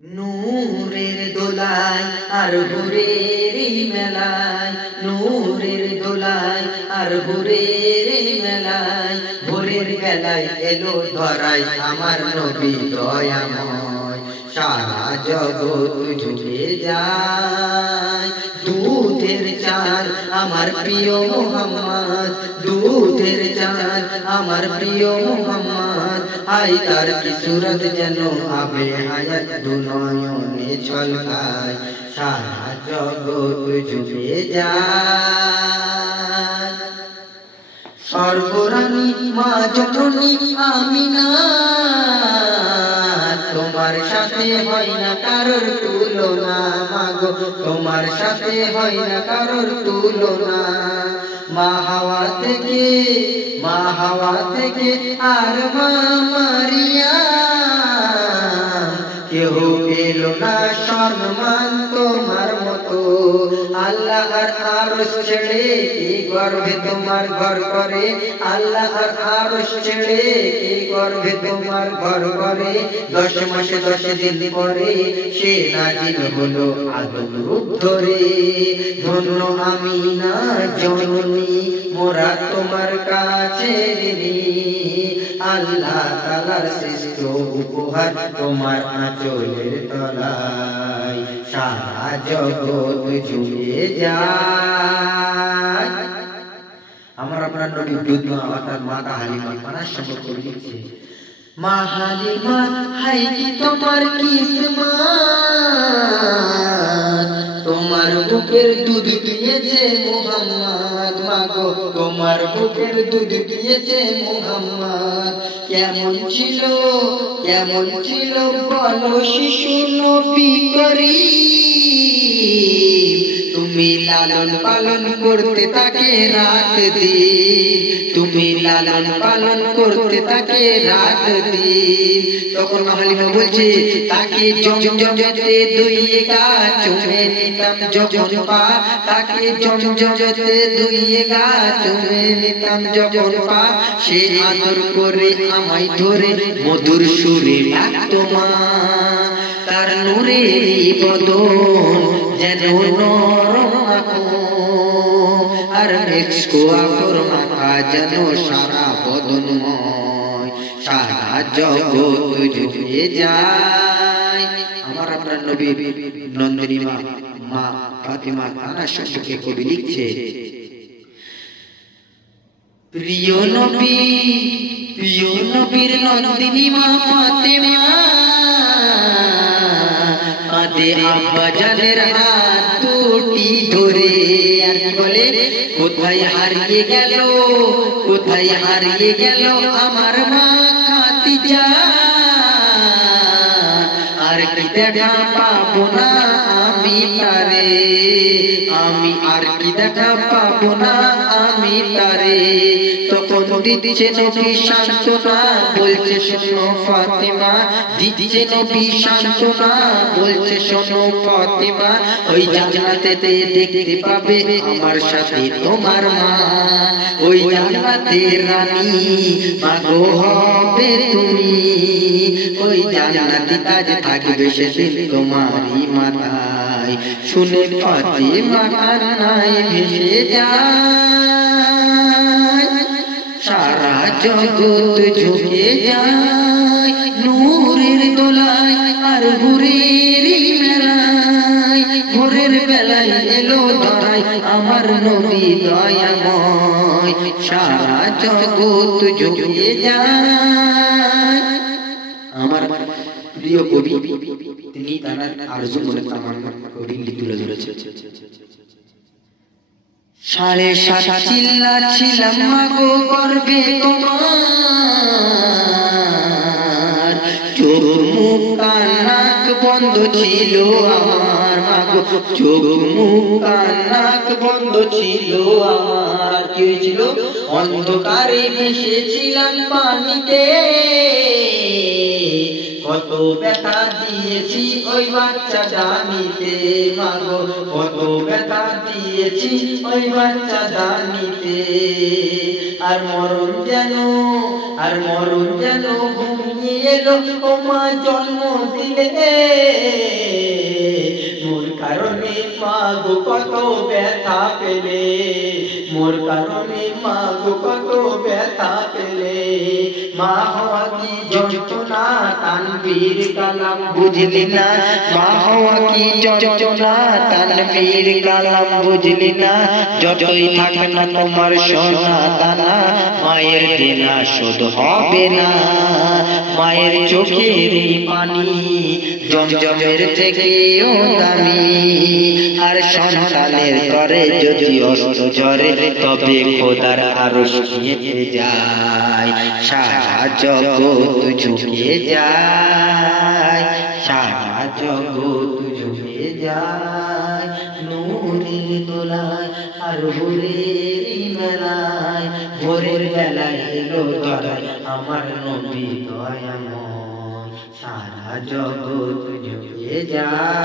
নূরের দোলায় আর ভোরের মেলায়, নূরের দোলায় আর ভোরের মেলায়, ভোরের বেলায় এলো ধরায় আমার নবী দয়াময়। সারা জগৎ ঝুঁকে যায়, দুধের চাঁদ আমার প্রিয় মুহাম্মদ, দুধের চাঁদ আমার প্রিয় মুহাম্মদ। আই তার কি সুরত যেন আবে হায়াত দুনয়নে ছলকায়, সারা জগৎ ঝুঁকে যায়। স্বর্গরানী মা জননী আমিনা, তোমার সাথে হয় না কারোর তুলনা, মাগো তোমার সাথে হয় না কারোর তুলনা। মা হাওয়া থেকে আর মা মারিয়াম, কেউ পেল না সম্মান তোমার মতো। আল্লাহর আরশ ছেড়ে কি গর্ভে তোমার ঘর করে, আল্লাহর আরশ ছেড়ে কি গর্ভে তোমার ঘর করে। 10 মাসে 10 দিন পরে সে নাজিল হলো আদম রূপ ধরে। ধন্য আমিনা জননী মোরা তোমার কাছে ঋণী, আল্লাহ তাআলার শ্রেষ্ঠ উপহার তোমার আঁচলের তলায়, সারা জগৎ ঝুঁকে যায়। আমার আপনার নবী দুধ অর্থাৎ মাতা হালিমা পানার সম্পর্ক লিখছে, মা হালিমা হাই কি তোমার কিসমত, তোমার বুকের দুধ দিয়েছে মুহাম্মদ, মাগো তোমার বুকের দুধ দিয়েছে মুহাম্মদ। কেমন ছিল বলো শিশু নবী করিম, তুমি লালন পালন করতে তাকে রাত দিন, তুমি লালন পালন করতে তাকে রাত দিন। তখন হালিমা বলছে তাকে জমজমতে দুইয়ে গা চুমে নিতাম যখন পা, তাকে জমজমতে দুইয়ে গা চুমে নিতাম যখন পা। সে আদর করে আমায় ধরে মধুর সুরে ডাকতো মা, তার নূরের বদন যেন নরম মাখন, আর মেক্সিকো আতর মাখা যেন সারা বদনময়, সারা জগৎ ঝুঁকে যায়। আমার আপনার নবী নন্দিনী মা ফাতিমা আনার সম্পর্কে কবি লিখছে, প্রিয় নবীর নন্দিনী মা ফাতিমা, কাঁদে আব্বা জানের হাত দুটি ধরে, আর বলে কোথায় হারিয়ে গেল আমার মা খাদিজা, আর কি দেখা পাবো না আমি তারে, আমি আর কি দেখা পাবো না আমি তারে। তখন দিচ্ছে নবী সান্ত্বনা, বলছে শোনো ফাতিমা, দিচ্ছে নবী সান্ত্বনা, বলছে শোনো ফাতিমা, ওই জান্নাতেতে দেখতে পাবে আমার সাথে তোমার মা, ওই জান্নাতের রানী মাগো হবে তুমি, ওই জান্নাতি তাজ থাকবে সেদিন তোমারই মাথায়। শুনে ফাতিমা কান্নায় ভেসে যায়, সারা জগৎ ঝুঁকে যায়। নূরের দোলায় আর ভোরের মেলায়, ভোরের বেলায় এলো ধরায় আমার নবী দয়াময়, সারা জগৎ ঝুঁকে যায়। আমার প্রিয় কবি তিনি তার আরজু মনে তামান্না কবি তুলে ধরেছে। 7.5 চিল্লাছিলাম মাগো গর্বে তোমার, চোখ মুখ কান নাক বন্ধ ছিল আমার, মাগো চোখ মুখ কান নাক বন্ধ ছিল আমার। কি হয়েছিল? অন্ধকারে ভেসেছিলাম পানিতে, কত ব্যথা দিয়েছি ওই বাচ্চা জানিতে মাগো কত ব্যথা দিয়েছি ওই বাচ্চা জানিতে আর মরণ যেন ঘুমিয়ে এলো ও মা জন্ম দিলে মোর কারণে মাগো কত ব্যথা পেলে মোর কারণে মাগো কত ব্যথা পেলে মা হওয়া কি যন্ত্রণা তানবীর কালাম বুঝলি না মা হওয়া কি যন্ত্রণা তানবীর কালাম বুঝলি না যতই থাকে না তোমার সোনা দানা মায়ের দেনা শোধ হবে না মায়ের চোখের পানি জমজমের থেকেও দামি আর সন্তানের করে যদি অস্ত ঝরে তবে খোদার আরশ নিয়ে যায় সারা জগৎ ঝুঁকে যায় সারা জগৎ ঝুঁকে যায় নূরের দোলায় আর ভোরের মেলায় ভোরের বেলায় এলো দয়ায় আমার নবী দয়াময় সারা জগৎ ঝুঁকে যায়।